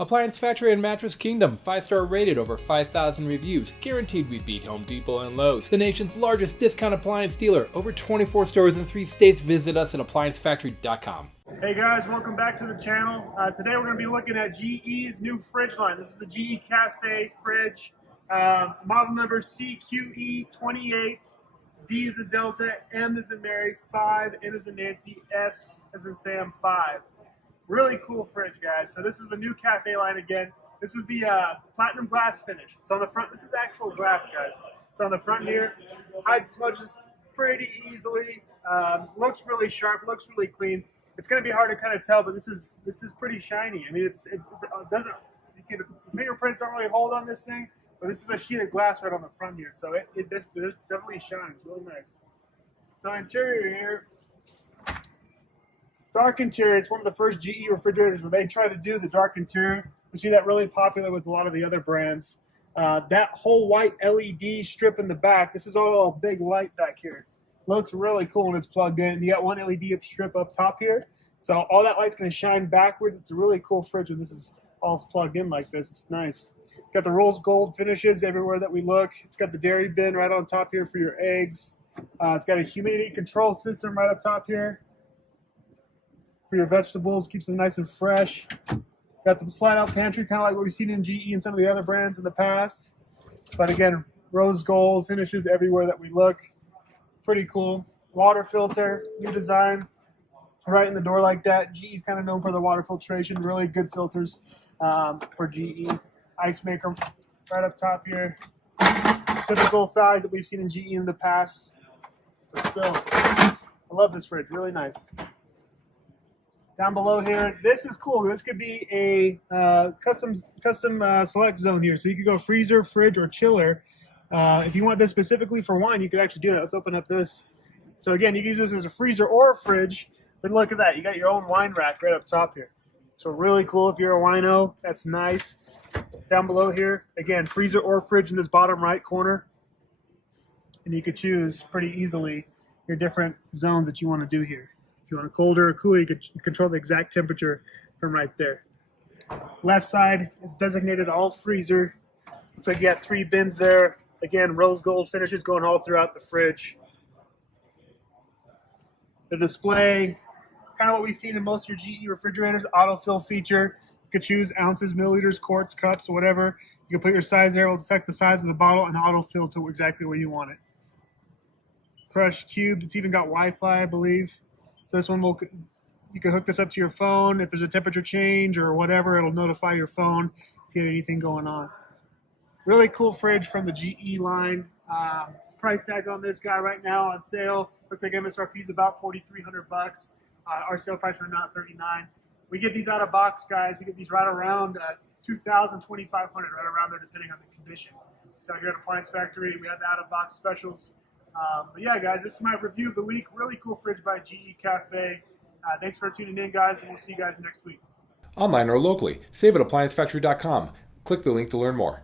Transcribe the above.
Appliance Factory and Mattress Kingdom, 5-star rated, over 5,000 reviews, guaranteed we beat Home Depot and Lowe's. The nation's largest discount appliance dealer, over 24 stores in 3 states. Visit us at ApplianceFactory.com. Hey guys, welcome back to the channel. Today we're going to be looking at GE's new fridge line. This is the GE Cafe fridge, model number CQE28, D as in Delta, M as in Mary, 5, N as in Nancy, S as in Sam, 5. Really cool fridge, guys. So this is the new Cafe line again. This is the platinum glass finish. So on the front, this is actual glass, guys. So on the front here, hides smudges pretty easily. Looks really sharp, looks really clean. It's going to be hard to kind of tell, but this is pretty shiny. I mean, it doesn't, fingerprints don't really hold on this thing, but this is a sheet of glass right on the front here. So it definitely shines. It's really nice. So interior here, dark interior. It's one of the first GE refrigerators where they try to do the dark interior. We see that really popular with a lot of the other brands. That whole white LED strip in the back, this is all a big light back here. Looks really cool when it's plugged in. You got one LED strip up top here. So all that light's going to shine backward. It's a really cool fridge when this is all plugged in like this. It's nice. Got the rose gold finishes everywhere that we look. It's got the dairy bin right on top here for your eggs. It's got a humidity control system right up top here for your vegetables. Keeps them nice and fresh. Got the slide out pantry, kind of like what we've seen in GE and some of the other brands in the past. But again, rose gold finishes everywhere that we look. Pretty cool. Water filter, new design, right in the door like that. GE's kind of known for the water filtration. Really good filters for GE. Icemaker right up top here. Typical size that we've seen in GE in the past. But still, I love this fridge. Really nice. Down below here, this is cool. This could be a custom select zone here. So you could go freezer, fridge, or chiller. If you want this specifically for wine, you could actually do that. Let's open up this. So again, you can use this as a freezer or a fridge. But look at that. You got your own wine rack right up top here. So really cool if you're a wino. That's nice. Down below here, again, freezer or fridge in this bottom right corner. And you could choose pretty easily your different zones that you want to do here. If you want a colder or cooler, you can control the exact temperature from right there. Left side is designated all freezer. Looks like you got 3 bins there. Again, rose gold finishes going all throughout the fridge. The display, kind of what we've seen in most of your GE refrigerators, autofill feature. You could choose ounces, milliliters, quarts, cups, or whatever. You can put your size there. It will detect the size of the bottle and autofill to exactly where you want it. Crushed cubed. It's even got Wi-Fi, I believe. So this one you can hook this up to your phone. If there's a temperature change or whatever, it'll notify your phone if you have anything going on. Really cool fridge from the GE line. Price tag on this guy right now on sale. Looks like MSRP is about $4,300. Our sale price right now at $39. We get these out of box, guys. We get these right around $2,000, $2,500, right around there, depending on the condition. So here at Appliance Factory, we have the out of box specials. But yeah, guys, this is my review of the week. Really cool fridge by GE Cafe. Thanks for tuning in, guys, and we'll see you guys next week. Online or locally, save at ApplianceFactory.com. Click the link to learn more.